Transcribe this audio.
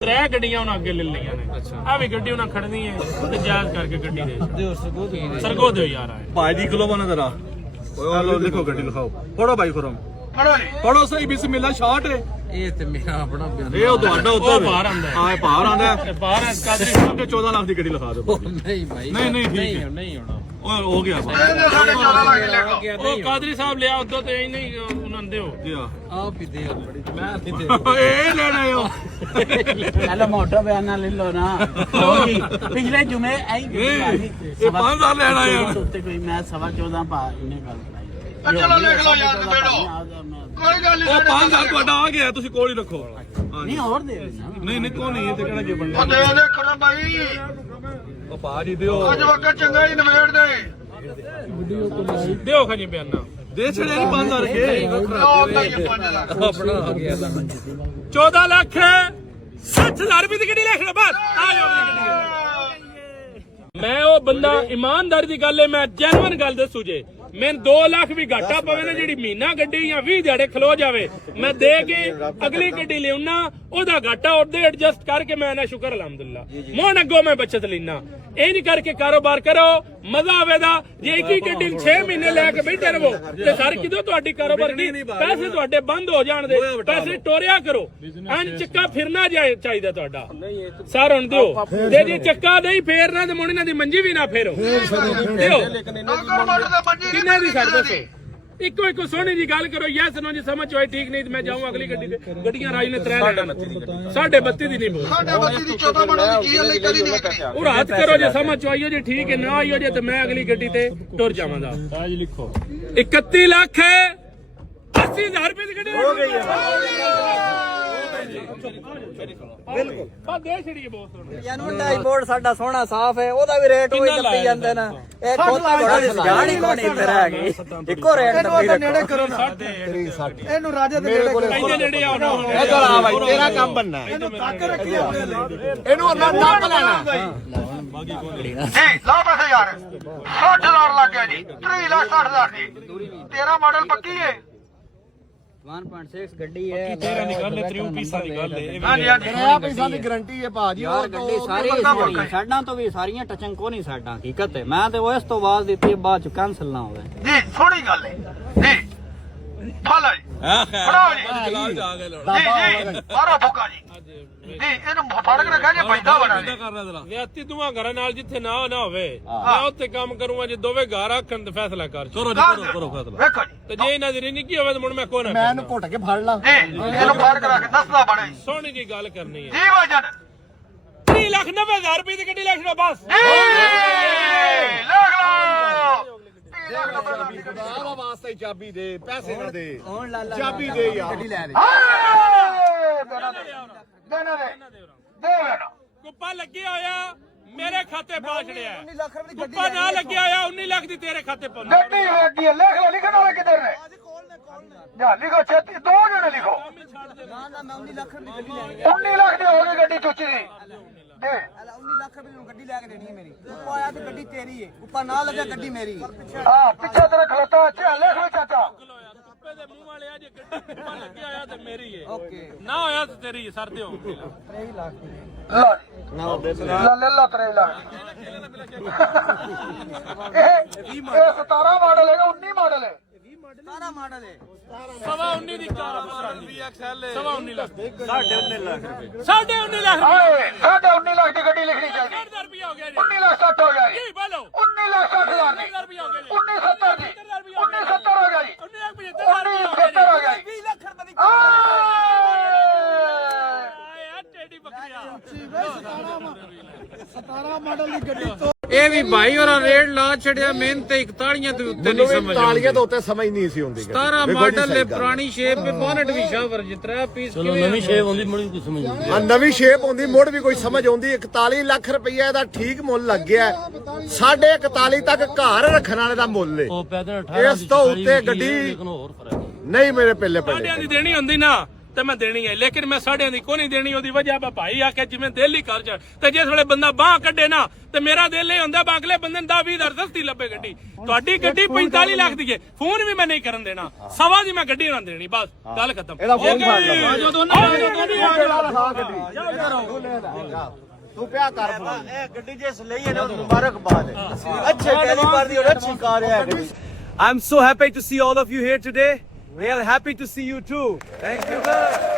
त्रै गड्डियां उन्हें अगे ले लिया ने आ भी गड्डी उन्हें खड़नी है ते जायज करके गड्डी दे सरगो दो यार भाई दी किलो बना जरा हेलो लिखो गड्डी लिखाओ पढ़ो भाई खुरम पढ़ो सही बिस्मिल्लाह शॉट है ਇਹ ਤੇ ਮੇਰਾ ਆਪਣਾ ਬਿਆਨ ਇਹ ਉਹ ਤੁਹਾਡਾ ਉੱਤੇ बाहर आंदा ਹਾਂ ਇਹ ਬਾਹਰ ਆਂਦਾ बाहर कादरी ਸਾਢੇ 14 ਲੱਖ ਦੀ ਗੱਡੀ ਲਿਖਾ ਦਿਓ ਨਹੀਂ ਭਾਈ ਨਹੀਂ ਠੀਕ ਹੈ ਨਹੀਂ ਹੋਣਾ ਓਏ ਹੋ ਗਿਆ ओ कादरी साहब ले आओ तो नहीं उन्हें दे ਜੀ ਆ ਆਪ ਹੀ ਦੇ ਬੜੀ ਮੈਂ ਨਹੀਂ ਦੇ ਇਹ ਲੈਣਾ ਓ हेलो मोटो बयाना ले लो ना पिछले जुमे आई ਇਹ 5000 ਲੈਣਾ ਯਾਰ उत्ते कोई मैं 14.5 पा इन्हें गल कराई चलो लिख लो यार बेड़ो कोई गल ਉਹ 5000 ਤੁਹਾਡਾ ਆ ਗਿਆ ਤੁਸੀਂ ਕੋਲ ਹੀ ਰੱਖੋ नहीं और दे देना ਨਹੀਂ ਨਹੀਂ ਕੋਈ ਨਹੀਂ ਇਹ ਤੇ ਕਿਹੜਾ ਕੀ ਬਣਨਾ ਉਹ ਦੇ ਦੇ ਖੜਾ ਬਾਈ ਉਹ ਭਾਜੀ ਦਿਓ ਅੱਜ ਵਕਤ ਚੰਗਾ ਹੀ ਨਵੇੜ ਦੇ दियो खजी बयाना ਦੇ ਛੜਿਆ ਨਹੀਂ 5000 ਰਖੇ ਉਹ ਤਾਂ ਇਹ 5 ਲੱਖ ਆਪਣਾ ਆ ਗਿਆ 14 लाख 60,000 रुपए की गड्डी लिख लो बस आ जाओ मैं वो बंदा ईमानदारी दी गल है मैं जेन्युइन गल दसू जे मैंने 2 लाख भी घाटा पवे ना जी महीना गड्डी या 20 दिहाड़े खलो जावे मैं दे के अगली गड्डी लेना ओदा घाटा ओदे एडजस्ट करके मैं ना शुक्र अलहमदुल्ला मोहन अगो मैं बचत लेना ਇਹ ਨਹੀਂ ਕਰਕੇ ਕਾਰੋਬਾਰ ਕਰੋ ਮਜ਼ਾ ਆਵੇਗਾ ਜੇ ਇੱਕ ਹੀ ਗੱਡੀ 6 ਮਹੀਨੇ ਲੈ ਕੇ ਬੈਠੇ ਰਹੋ ਤੇ ਸਰ ਕਿਦੋਂ ਤੁਹਾਡੀ ਕਾਰੋਬਾਰ ਦੀ ਪੈਸੇ ਤੁਹਾਡੇ ਬੰਦ ਹੋ ਜਾਣ ਦੇ ਪੈਸੇ ਟੋਰਿਆ ਕਰੋ ਅੰਨ ਚੱਕਾ ਫਿਰਨਾ ਚਾਹੀਦਾ ਤੁਹਾਡਾ ਸਰ ਹੁਣ ਦਿਓ ਤੇ ਜੇ ਚੱਕਾ ਨਹੀਂ ਫੇਰਨਾ ਤੇ ਮੁੰਡਿਆਂ ਦੀ ਮੰਜੀ ਵੀ ਨਾ ਫੇਰੋ ਦਿਓ ਨੌਕਰ ਮੋਟਰ ਦੇ ਮੰਜੀ ਕਿੰਨੇ ਦੀ ਸਰ ਦੱਸੋ ਇੱਕੋ ਇੱਕੋ ਸੋਹਣੀ ਜੀ ਗੱਲ ਕਰੋ ਯੈਸ ਨੋ ਜੀ ਸਮਝ ਹੋਏ ਠੀਕ ਨਹੀਂ ਤੇ ਮੈਂ ਜਾਊਂ ਅਗਲੀ ਗੱਡੀ ਤੇ ਗੱਡੀਆਂ ਰਾਜ ਨੇ 3 ਲੈਣਾ 32.5 ਦੀ ਨਹੀਂ ਬੋਲ ਸਾਡੇ ਬੱਤੀ ਦੀ 14 ਮਾਡਲ ਦੀ ਜੀਐਲ ਕਦੀ ਨਹੀਂ ਵਿਕਣੀ ਉਹ ਰਾਤ ਕਰੋ ਜੇ ਸਮਝ ਆਈਓ ਜੇ ਠੀਕ ਹੈ ਨਾ ਆਈਓ ਜੇ ਤੇ ਮੈਂ ਅਗਲੀ ਗੱਡੀ ਤੇ ਟੁਰ ਜਾਵਾਂਗਾ ਰਾਜ ਲਿਖੋ 31 ਲੱਖ 80,000 ਰੁਪਏ ਦੀ ਗੱਡੀ ਹੋ ਗਈ ਬਿਲਕੁਲ ਬਾ ਦੇ ਛੜੀਏ ਬੋਸ ਇਹਨੂੰ ਡਾਈਬੋਰਡ ਸਾਡਾ ਸੋਹਣਾ ਸਾਫ਼ ਹੈ ਉਹਦਾ ਵੀ ਰੇਟ ਉਹੀ ਦੱਸੀ ਜਾਂਦੇ ਨੇ ਇਹ ਖੋਤਾ ਬੜਾ ਜਾਣ ਹੀ ਕੋਣੀ ਇੱਧਰ ਹੈਗੀ ਇੱਕੋ ਰੇਟ ਦੱਸੀ ਨੇੜੇ ਕਰੋ ਨਾ ਇਹਨੂੰ ਰਾਜੇ ਦੇ ਨੇੜੇ ਕਰੋ ਇਹਦੇ ਨੇੜੇ ਆਉਣਾ ਹੁਣ ਇਹ ਚਲ ਆ ਭਾਈ ਤੇਰਾ ਕੰਮ ਬੰਨਾ ਇਹਨੂੰ ਤੱਕ ਰੱਖੀ ਆਪਣੇ ਲਈ ਇਹਨੂੰ ਉਹਨਾਂ ਨੱਪ ਲੈਣਾ ਜੀ ਲਾਓ ਪੈਸੇ ਯਾਰ 60,000 ਲੱਗ ਗਿਆ ਜੀ 3,60,000 ਦੀ 13 ਮਾਡਲ ਪੱਕੀ ਹੈ 1.6 ਗੱਡੀ ਹੈ ਤੇਰਾ ਨਿਕਾਲ ਲੈ 3 ਪੀਸਾਂ ਨਿਕਾਲ ਲੈ ਹਾਂਜੀ ਹਾਂਜੀ ਪੈਸਾ ਦੀ ਗਾਰੰਟੀ ਹੈ ਭਾਜੀ ਯਾਰ ਗੱਡੀ ਸਾਰੀ ਸੋਹਣੀ ਸਾਡਾਂ ਤੋਂ ਵੀ ਸਾਰੀਆਂ ਟਚਿੰਗ ਕੋ ਨਹੀਂ ਸਾਡਾ ਹਕੀਕਤ ਹੈ ਮੈਂ ਤੇ ਉਹ ਇਸ ਤੋਂ ਬਾਅਦ ਦਿੱਤੀ ਬਾਅਦ ਚ ਕੈਨਸਲ ਨਾ ਹੋਵੇ ਜੀ ਸੋਹਣੀ ਗੱਲ ਹੈ ਜੀ ਫਾਲਾ ਜੀ ਫੜਾਓ ਜੀ ਜਲਾਲ ਜਾ ਗਏ ਲੋੜ ਜੀ ਮਾਰੋ ਫੁੱਕਾ ਜੀ ਜੀ ਇਹਨੂੰ ਫੜ ਕੇ ਰੱਖਿਆ ਜੀ ਪੈਦਾ ਬਣਾ ਦੇ ਕਰ ਰਿਹਾ ਜ਼ਰਾ ਵਿਆਤੀ ਦੋਵਾਂ ਘਰਾਂ ਨਾਲ ਜਿੱਥੇ ਨਾ ਹੋਵੇ ਮੈਂ ਉੱਥੇ ਕੰਮ ਕਰੂੰਗਾ ਜੇ ਦੋਵੇਂ ਘਰ ਆਖਣ ਤੇ ਫੈਸਲਾ ਕਰ ਕਰੋ ਜੀ ਕਰੋ ਫੈਸਲਾ ਵੇਖੋ ਜੀ ਤੇ ਜੇ ਇਹਨਾਂ ਦੀ ਨਿੱਕੀ ਹੋਵੇ ਤਾਂ ਮੁੜ ਮੈਂ ਕੋਣ ਮੈਂ ਇਹਨੂੰ ਘੁੱਟ ਕੇ ਫੜ ਲਾਂ ਜੀ ਇਹਨੂੰ ਫੜ ਕੇ ਰੱਖ ਦੱਸਦਾ ਬਣੇ ਸੋਹਣੀ ਜੀ ਗੱਲ ਕਰਨੀ ਹੈ ਜੀ ਭਾਜਨ 3,90,000 ਰੁਪਏ ਦੀ ਗੱਡੀ ਲੈ ਛੜੋ ਬਸ ਲੱਗ ਲਓ ਆਹ ਵਾਸਤੇ ਚਾਬੀ ਦੇ ਪੈਸੇ ਨਾ ਦੇ ਚਾਬੀ ਦੇ ਯਾਰ ਦੇਣਾ ਦੇ ਲੈਣਾ ਕੁੱਪਾ ਲੱਗਿਆ ਹੋਇਆ ਮੇਰੇ ਖਾਤੇ ਪਾ ਛੜਿਆ ਕੁੱਪਾ ਨਾ ਲੱਗਿਆ ਹੋਇਆ 19 ਲੱਖ ਦੀ ਤੇਰੇ ਖਾਤੇ ਪਾ ਗੱਡੀ ਲੱਗੀ ਹੈ ਲਿਖ ਲਓ ਲਿਖਣ ਵਾਲੇ ਕਿੱਧਰ ਨੇ ਜਾ ਲਿਖੋ ਛੇਤੀ 2 ਜਣੇ ਲਿਖੋ 19 ਲੱਖ ਦੀ ਹੋ ਗਈ ਗੱਡੀ ਚੁੱਚੀ ਦੀ ਦੇ 19 ਲੱਖ ਰੁਪਏ ਗੱਡੀ ਲੈ ਕੇ ਦੇਣੀ ਹੈ ਮੇਰੀ ਉੱਪਰ ਆਇਆ ਤੇ ਗੱਡੀ ਤੇਰੀ ਹੈ ਉੱਪਰ ਨਾ ਲੱਗਿਆ ਗੱਡੀ ਮੇਰੀ ਹੈ ਹਾਂ ਪਿੱਛੇ ਤੇਰਾ ਖਲੋਤਾ ਅੱਛਾ ਲਿਖ ਲਓ ਚਾਚਾ ਕੁੱਪੇ ਦੇ ਮੂੰਹ ਵਾਲੇ ਆ ਜੇ ਗੱਡੀ ਕੁੱਪਾ ਲੱਗਿਆ ਹੋਇਆ ਤੇ ਮੇਰੀ ਹੈ ਓਕੇ ਨਾ ਹੋਇਆ ਤੇ ਤੇਰੀ ਹੈ ਸਰ ਦਿਓ ਲੈ ਲਾ 3 ਲੱਖ ਇਹ 17 ਮਾਡਲ ਹੈਗਾ 19 ਮਾਡਲ ਹੈ ਸਾਰਾ ਮਾਡਲ ਹੈ ਸਵਾ 19 ਦੀ ਕਾਰ ਸਵਾ 19 ਲੱਖ ਸਾਢੇ 19 ਲੱਖ ਰੁਪਏ ਹਾਏ 19 ਲੱਖ ਦੀ ਗੱਡੀ ਲਿਖਣੀ ਚਾਹੀਦੀ 1000 ਰੁਪਏ ਹੋ ਗਿਆ ਜੀ 19 ਲੱਖ 60 ਹੋ ਗਿਆ ਜੀ ਕੀ ਬੋਲੋ 19 ਲੱਖ 60,000 ਦੀ 1000 ਰੁਪਏ ਹੋ ਗਿਆ ਜੀ 19 70 ਦੀ 19 70 ਹੋ ਗਿਆ ਜੀ 19 ਲੱਖ 75 19 70 ਹੋ ਗਿਆ ਜੀ 20 ਲੱਖ ਰੁਪਏ ਦੀ ਆਏ ਟੇਡੀ ਬੱਕਰੀਆ 17 ਮਾਡਲ ਦੀ ਗੱਡੀ ਤੋਂ ਇਹ ਵੀ ਭਾਈ ਹੋਰਾਂ ਰੇਟ ਲਾ ਛੜਿਆ ਮਿਹਨਤ ਤੇ 41 ਦੇ ਉੱਤੇ ਨਹੀਂ ਸਮਝ ਤਾਲੀਆਂ ਦੇ ਉੱਤੇ ਸਮਝ ਨਹੀਂ ਸੀ ਹੁੰਦੀ 17 ਮਾਡਲ ਦੇ ਪੁਰਾਣੀ ਸ਼ੇਪ ਤੇ ਬੋਨਟ ਵੀ ਸ਼ਾਵਰ ਜਿਤਰਾ ਪੀਸ ਕਿਵੇਂ ਨਵੀਂ ਸ਼ੇਪ ਹੁੰਦੀ ਮੁੜੀ ਕੁਝ ਸਮਝ ਆਉਂਦੀ ਆ ਨਵੀਂ ਸ਼ੇਪ ਹੁੰਦੀ ਮੁੜ ਵੀ ਕੋਈ ਸਮਝ ਆਉਂਦੀ 41 ਲੱਖ ਰੁਪਈਆ ਇਹਦਾ ਠੀਕ ਮੁੱਲ ਲੱਗ ਗਿਆ 41.5 ਤੱਕ ਘਰ ਰੱਖਣ ਵਾਲੇ ਦਾ ਮੁੱਲ ਏ ਇਸ ਤੋਂ ਉੱਤੇ ਗੱਡੀ ਨਹੀਂ ਮੇਰੇ ਪਹਿਲੇ ਸਾਡਿਆਂ ਦੀ ਦੇਣੀ ਹੁੰਦੀ ਨਾ ਤੇ ਮੈਂ ਦੇਣੀ ਹੈ, ਲੇਕਿਨ ਮੈਂ ਸਾੜਿਆਂ ਦੀ ਕੋਈ ਨਹੀਂ ਦੇਣੀ। ਉਹਦੀ ਵਜ੍ਹਾ ਮੈਂ ਭਾਈ ਆ ਕੇ ਜਿਵੇਂ ਦਿਲ ਹੀ ਕਰ ਜਾ, ਤੇ ਜੇ ਥੋੜੇ ਬੰਦਾ ਬਾਹ ਕੱਢੇ ਨਾ ਤੇ ਮੇਰਾ ਦਿਲ ਇਹ ਹੁੰਦਾ ਬਾਗਲੇ ਬੰਦੇ ਨੂੰ 10-20 ਸਸਤੀ ਲੱਭੇ ਗੱਡੀ। ਤੁਹਾਡੀ ਗੱਡੀ 45 ਲੱਖ ਦੀ ਹੈ, ਫੋਨ ਵੀ ਮੈਂ ਨਹੀਂ ਕਰਨ ਦੇਣਾ, ਸਵਾ ਦੀ ਮੈਂ ਗੱਡੀ ਨਾ ਦੇਣੀ, ਬਸ ਗੱਲ ਖਤਮ। ਤੂੰ ਪਿਆ ਕਰ ਇਹ ਗੱਡੀ ਜਿਸ ਲਈ ਹੈ ਨਾ ਮੁਬਾਰਕਬਾਦ ਹੈ, ਅੱਛੇ ਕੈਲੀਬਰ ਦੀ ਔਰ ਅੱਛੀ ਕਾਰ ਹੈ ਗੱਡੀ। I'm so happy to see all of you here today. We are happy to see you too. Thank you.